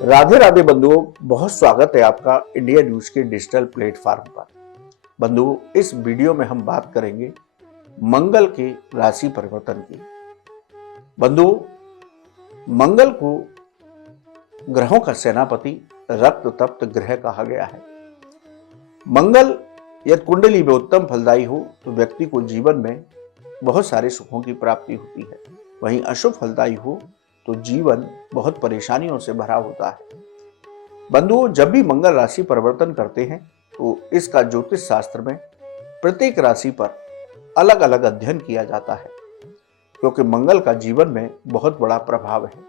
राधे राधे बंधुओं, बहुत स्वागत है आपका इंडिया न्यूज के डिजिटल प्लेटफॉर्म पर। बंधुओं, इस वीडियो में हम बात करेंगे मंगल के राशि परिवर्तन की। बंधुओं, मंगल को ग्रहों का सेनापति, रक्त तप्त ग्रह कहा गया है। मंगल यदि कुंडली में उत्तम फलदायी हो तो व्यक्ति को जीवन में बहुत सारे सुखों की प्राप्ति होती है। वहीं अशुभ फलदायी हो तो जीवन बहुत परेशानियों से भरा होता है। बंधुओं, जब भी मंगल राशि परिवर्तन करते हैं तो इसका ज्योतिष शास्त्र में प्रत्येक राशि पर अलग अलग अध्ययन किया जाता है, क्योंकि मंगल का जीवन में बहुत बड़ा प्रभाव है।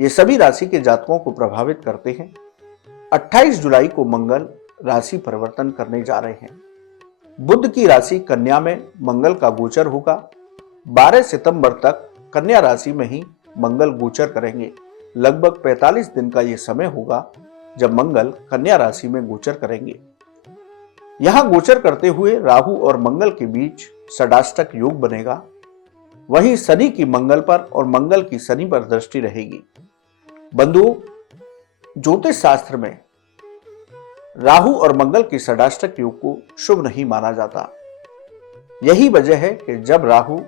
ये सभी राशि के जातकों को प्रभावित करते हैं। 28 जुलाई को मंगल राशि परिवर्तन करने जा रहे हैं। बुध की राशि कन्या में मंगल का गोचर होगा। 12 सितंबर तक कन्या राशि में ही मंगल गोचर करेंगे। लगभग 45 दिन का यह समय होगा जब मंगल कन्या राशि में गोचर करेंगे। यहां गोचर करते हुए राहु और मंगल के बीच षडाष्टक योग बनेगा। वहीं शनि की मंगल पर और मंगल की शनि पर दृष्टि रहेगी। बंधुओं, ज्योतिष शास्त्र में राहु और मंगल के षडाष्टक योग को शुभ नहीं माना जाता। यही वजह है कि जब राहु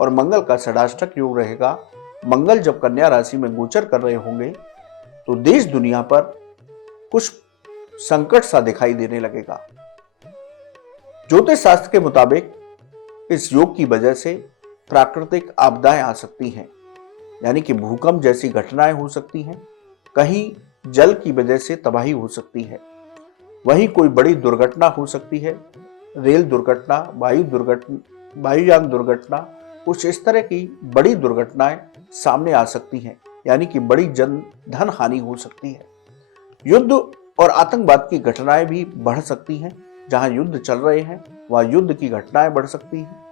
और मंगल का षडाष्टक योग रहेगा, मंगल जब कन्या राशि में गोचर कर रहे होंगे तो देश दुनिया पर कुछ संकट सा दिखाई देने लगेगा। ज्योतिष शास्त्र के मुताबिक इस योग की वजह से प्राकृतिक आपदाएं आ सकती हैं, यानी कि भूकंप जैसी घटनाएं हो सकती हैं। कहीं जल की वजह से तबाही हो सकती है। वहीं कोई बड़ी दुर्घटना हो सकती है, रेल दुर्घटना, वायुयान दुर्घटना, कुछ इस तरह की बड़ी दुर्घटनाएं सामने आ सकती हैं, यानी कि बड़ी धन हानि हो सकती है। युद्ध और आतंकवाद की घटनाएं भी बढ़ सकती हैं। जहां युद्ध चल रहे हैं वहां युद्ध की घटनाएं बढ़ सकती हैं।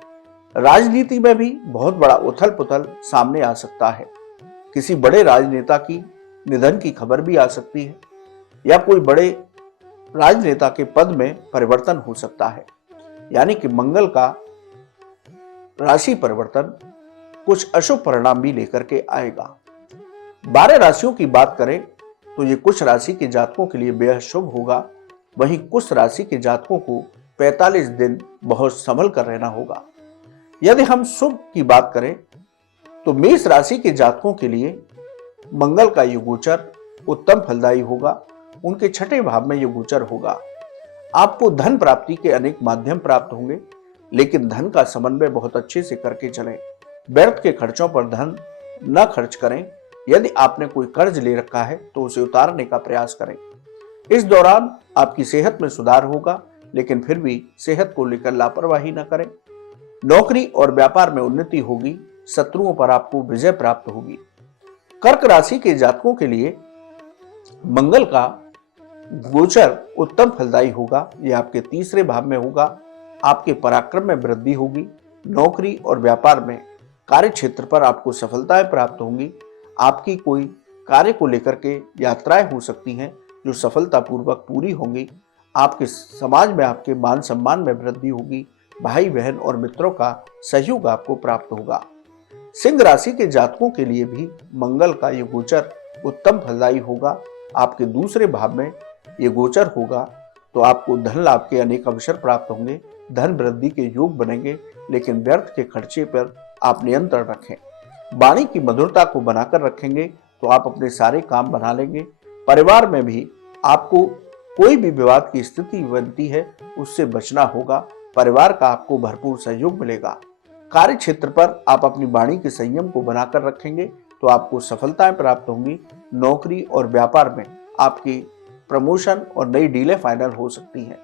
राजनीति में भी बहुत बड़ा उथल पुथल सामने आ सकता है। किसी बड़े राजनेता की निधन की खबर भी आ सकती है, या कोई बड़े राजनेता के पद में परिवर्तन हो सकता है। यानी कि मंगल का राशि परिवर्तन कुछ अशुभ परिणाम भी लेकर के आएगा। 12 राशियों की बात करें तो ये कुछ राशि के जातकों के लिए बेहद शुभ होगा। वहीं कुछ राशि के जातकों को 45 दिन बहुत संभल कर रहना होगा। यदि हम शुभ की बात करें तो मेष राशि के जातकों के लिए मंगल का ये गोचर उत्तम फलदायी होगा। उनके 6ठे भाव में ये गोचर होगा। आपको धन प्राप्ति के अनेक माध्यम प्राप्त होंगे, लेकिन धन का समन्वय बहुत अच्छे से करके चलें। व्यर्थ के खर्चों पर धन न खर्च करें। यदि आपने कोई कर्ज ले रखा है तो उसे उतारने का प्रयास करें। इस दौरान आपकी सेहत में सुधार होगा, लेकिन फिर भी सेहत को लेकर लापरवाही न करें। नौकरी और व्यापार में उन्नति होगी। शत्रुओं पर आपको विजय प्राप्त होगी। कर्क राशि के जातकों के लिए मंगल का गोचर उत्तम फलदायी होगा। यह आपके 3रे भाव में होगा। आपके पराक्रम में वृद्धि होगी। नौकरी और व्यापार में कार्य क्षेत्र पर आपको सफलताएं प्राप्त होंगी। आपकी कोई कार्य को लेकर के यात्राएं हो सकती हैं जो सफलतापूर्वक पूरी होंगी। आपके समाज में आपके मान सम्मान में वृद्धि होगी। भाई बहन और मित्रों का सहयोग आपको प्राप्त होगा। सिंह राशि के जातकों के लिए भी मंगल का ये गोचर उत्तम फलदायी होगा। आपके 2रे भाव में ये गोचर होगा तो आपको धन लाभ के अनेक अवसर प्राप्त होंगे। धन वृद्धि के योग बनेंगे, लेकिन व्यर्थ के खर्चे पर आप नियंत्रण रखें। वाणी की मधुरता को बनाकर रखेंगे तो आप अपने सारे काम बना लेंगे। परिवार में भी आपको कोई भी विवाद की स्थिति बनती है उससे बचना होगा। परिवार का आपको भरपूर सहयोग मिलेगा। कार्य क्षेत्र पर आप अपनी वाणी के संयम को बनाकर रखेंगे तो आपको सफलताएं प्राप्त होंगी। नौकरी और व्यापार में आपकी प्रमोशन और नई डीलें फाइनल हो सकती हैं।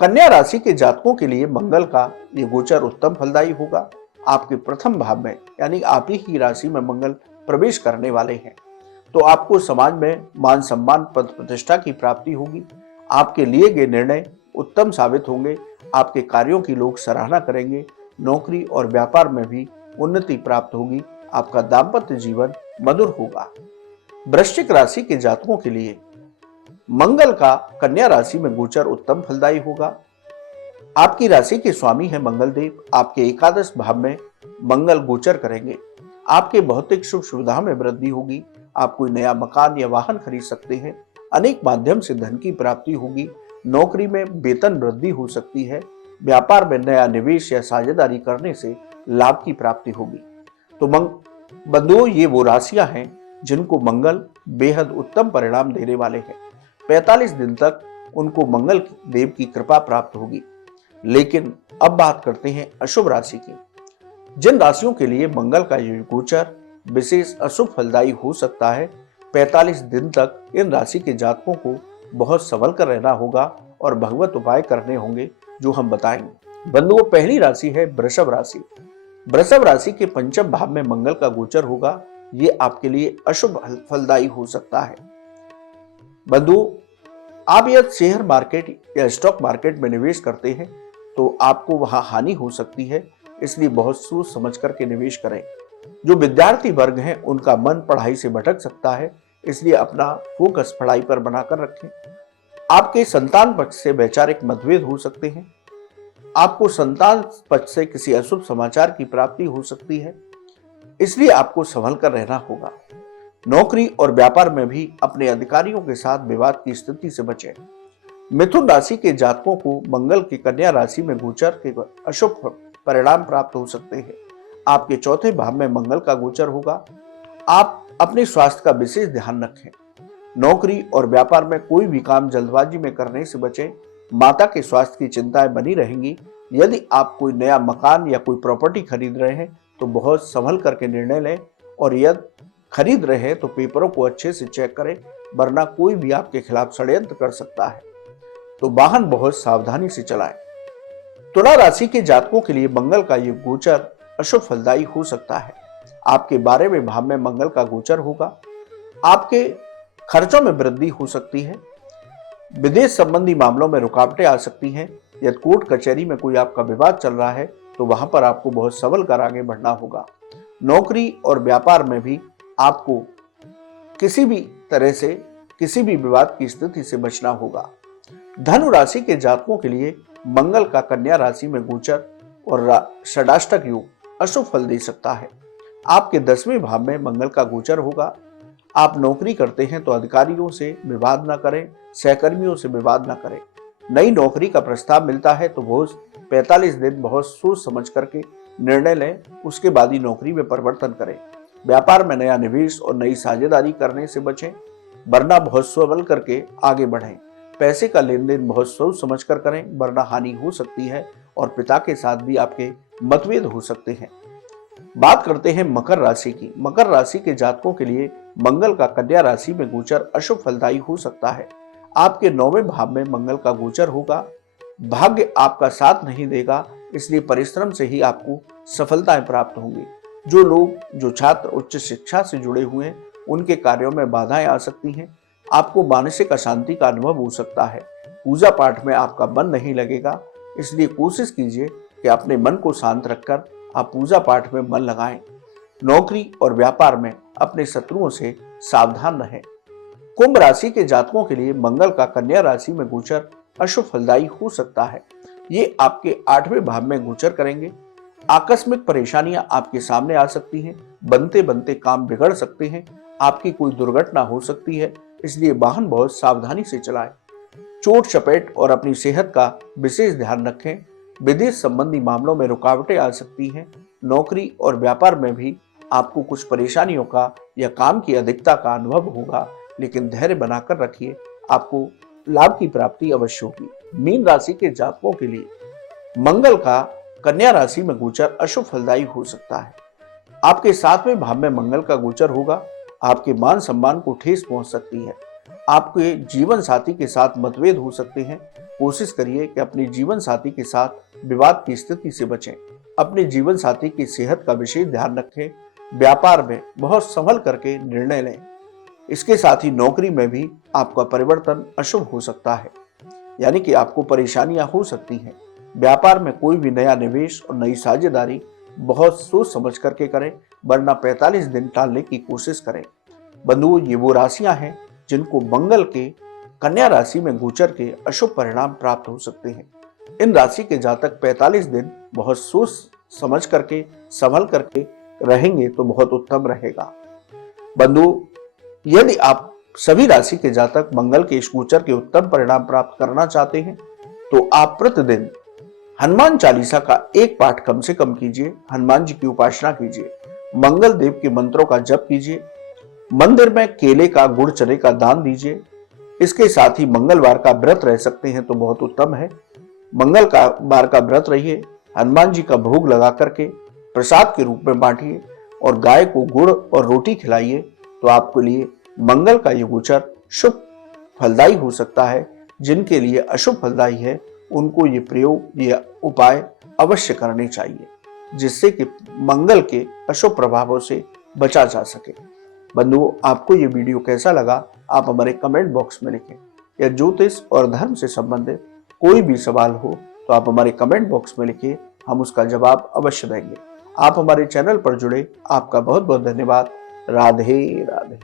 कन्या राशि के जातकों के लिए मंगल का ये गोचर उत्तम फलदायी होगा। आपके प्रथम भाव में, यानी आप ही की राशि में मंगल प्रवेश करने वाले हैं, तो आपको समाज में मान सम्मान, पद प्रतिष्ठा की प्राप्ति होगी। आपके लिए गए निर्णय उत्तम साबित होंगे। आपके कार्यों की लोग सराहना करेंगे। नौकरी और व्यापार में भी उन्नति प्राप्त होगी। आपका दाम्पत्य जीवन मधुर होगा। वृश्चिक राशि के जातकों के लिए मंगल का कन्या राशि में गोचर उत्तम फलदायी होगा। आपकी राशि के स्वामी है मंगल देव। आपके 11 भाव में मंगल गोचर करेंगे। आपके भौतिक सुख सुविधा में वृद्धि होगी। आप कोई नया मकान या वाहन खरीद सकते हैं। अनेक माध्यम से धन की प्राप्ति होगी। नौकरी में वेतन वृद्धि हो सकती है। व्यापार में नया निवेश या साझेदारी करने से लाभ की प्राप्ति होगी। तो बंधुओं, ये वो राशियां हैं जिनको मंगल बेहद उत्तम परिणाम देने वाले हैं। 45 दिन तक उनको मंगल देव की कृपा प्राप्त होगी। लेकिन अब बात करते हैं अशुभ राशि की। जिन राशियों के लिए मंगल का ये गोचर विशेष अशुभ फलदायी हो सकता है, 45 दिन तक इन राशि के जातकों को बहुत संभल कर रहना होगा और भगवत उपाय करने होंगे जो हम बताएंगे। बंधुओं, पहली राशि है वृषभ राशि। वृषभ राशि के पंचम भाव में मंगल का गोचर होगा। ये आपके लिए अशुभ फलदायी हो सकता है। बंधुओं, आप यदि शेयर मार्केट या स्टॉक मार्केट में निवेश करते हैं तो आपको वहां हानि हो सकती है, इसलिए बहुत सोच समझ करके निवेश करें। जो विद्यार्थी वर्ग हैं उनका मन पढ़ाई से भटक सकता है, इसलिए अपना फोकस पढ़ाई पर बनाकर रखें। आपके संतान पक्ष से वैचारिक मतभेद हो सकते हैं। आपको संतान पक्ष से किसी अशुभ समाचार की प्राप्ति हो सकती है, इसलिए आपको संभल कर रहना होगा। नौकरी और व्यापार में भी अपने अधिकारियों के साथ विवाद की स्थिति से बचें। मिथुन राशि के जातकों को मंगल की कन्या राशि में गोचर के अशुभ परिणाम प्राप्त हो सकते हैं। आपके चौथे भाव में मंगल का गोचर होगा। आप अपने स्वास्थ्य का विशेष ध्यान रखें। नौकरी और व्यापार में कोई भी काम जल्दबाजी में करने से बचें। माता के स्वास्थ्य की चिंताएं बनी रहेंगी। यदि आप कोई नया मकान या कोई प्रॉपर्टी खरीद रहे हैं तो बहुत संभल करके निर्णय लें, और यदि खरीद रहे हैं तो पेपरों को अच्छे से चेक करें, वरना कोई भी आपके खिलाफ षड्यंत्र कर सकता है। तो वाहन बहुत सावधानी से चलाएं। तुला राशि के जातकों के लिए मंगल का ये गोचर अशुभ फलदायी हो सकता है। आपके 12वें भाव में मंगल का गोचर होगा। आपके खर्चों में वृद्धि हो सकती है। विदेश संबंधी मामलों में रुकावटें आ सकती हैं। यदि कोर्ट कचहरी में कोई आपका विवाद चल रहा है तो वहां पर आपको बहुत संभल कर आगे बढ़ना होगा। नौकरी और व्यापार में भी आपको किसी भी तरह से किसी भी विवाद की स्थिति से बचना होगा। धनु राशि के जातकों के लिए मंगल का कन्या राशि में गोचर और षडाष्टक योग अशुभ फल दे सकता है। आपके 10वें भाव में मंगल का गोचर होगा। आप नौकरी करते हैं तो अधिकारियों से विवाद न करें, सहकर्मियों से विवाद न करें। नई नौकरी का प्रस्ताव मिलता है तो बहुत 45 दिन बहुत सोच समझ करके निर्णय लें, उसके बाद ही नौकरी में परिवर्तन करें। व्यापार में नया निवेश और नई साझेदारी करने से बचें, वरना बहुत संभल करके आगे बढ़ें। पैसे का लेन देन बहुत सोच समझ कर करें, वरना हानि हो सकती है और पिता के साथ भी आपके मतभेद हो सकते हैं। बात करते हैं मकर राशि की। मकर राशि के जातकों के लिए मंगल का कन्या राशि में गोचर अशुभ फलदायी हो सकता है। आपके 9वें भाव में मंगल का गोचर होगा। भाग्य आपका साथ नहीं देगा, इसलिए परिश्रम से ही आपको सफलताएं प्राप्त होंगी। जो छात्र उच्च शिक्षा से जुड़े हुए हैं उनके कार्यों में बाधाएं आ सकती हैं। आपको मानसिक अशांति का अनुभव हो सकता है। पूजा पाठ में आपका मन नहीं लगेगा, इसलिए कोशिश कीजिए कि अपने मन को शांत रखकर आप पूजा पाठ में मन लगाएं। नौकरी और व्यापार में अपने शत्रुओं से सावधान रहें। कुंभ राशि के जातकों के लिए मंगल का कन्या राशि में गोचर अशुभ फलदायी हो सकता है। ये आपके 8वें भाव में गोचर करेंगे। आकस्मिक परेशानियां आपके सामने आ सकती हैं। बनते बनते काम बिगड़ सकते हैं। आपकी कोई दुर्घटना हो सकती है, इसलिए वाहन बहुत सावधानी से चलाएं। चोट चपेट और अपनी सेहत का विशेष ध्यान रखें। विदेश संबंधी मामलों में रुकावटें आ सकती हैं। नौकरी और व्यापार में भी आपको कुछ परेशानियों का या काम की अधिकता का अनुभव होगा, लेकिन धैर्य बनाकर रखिए, आपको लाभ की प्राप्ति अवश्य होगी। मीन राशि के जातकों के लिए मंगल का कन्या राशि में गोचर अशुभ फलदायी हो सकता है। आपके 7वें भाव में मंगल का गोचर होगा। आपके मान सम्मान को ठेस पहुंच सकती है। आपके जीवन साथी के साथ मतभेद हो सकते हैं। कोशिश करिए कि अपने जीवन साथी के साथ विवाद की स्थिति से बचें। अपने जीवन साथी की सेहत का विशेष ध्यान रखें। व्यापार में बहुत संभल करके निर्णय लें। इसके साथ ही नौकरी में भी आपका परिवर्तन अशुभ हो सकता है, यानी कि आपको परेशानियां हो सकती हैं। व्यापार में कोई भी नया निवेश और नई साझेदारी बहुत सोच समझ करके करें, वरना 45 दिन टालने की कोशिश करें। बंधुओं, ये वो राशियां हैं जिनको मंगल के कन्या राशि में गोचर के अशुभ परिणाम प्राप्त हो सकते हैं। इन राशि के जातक 45 दिन बहुत सोच समझ करके संभल करके रहेंगे तो बहुत उत्तम रहेगा। बंधुओं, यदि आप सभी राशि के जातक मंगल के इस गोचर के उत्तम परिणाम प्राप्त करना चाहते हैं तो आप प्रतिदिन हनुमान चालीसा का एक पाठ कम से कम कीजिए, हनुमान जी की उपासना कीजिए, मंगल देव के मंत्रों का जप कीजिए, मंदिर में केले का गुड़ चने का दान दीजिए। इसके साथ ही मंगलवार का व्रत रह सकते हैं तो बहुत उत्तम है। मंगल का वार का व्रत रहिए, हनुमान जी का भोग लगा करके प्रसाद के रूप में बांटिए और गाय को गुड़ और रोटी खिलाइए तो आपके लिए मंगल का ये गोचर शुभ फलदायी हो सकता है। जिनके लिए अशुभ फलदायी है उनको ये प्रयोग, ये उपाय अवश्य करने चाहिए, जिससे कि मंगल के अशुभ प्रभावों से बचा जा सके। बंधुओं, आपको ये वीडियो कैसा लगा आप हमारे कमेंट बॉक्स में लिखें। या ज्योतिष और धर्म से संबंधित कोई भी सवाल हो तो आप हमारे कमेंट बॉक्स में लिखिए, हम उसका जवाब अवश्य देंगे। आप हमारे चैनल पर जुड़े, आपका बहुत बहुत धन्यवाद। राधे राधे।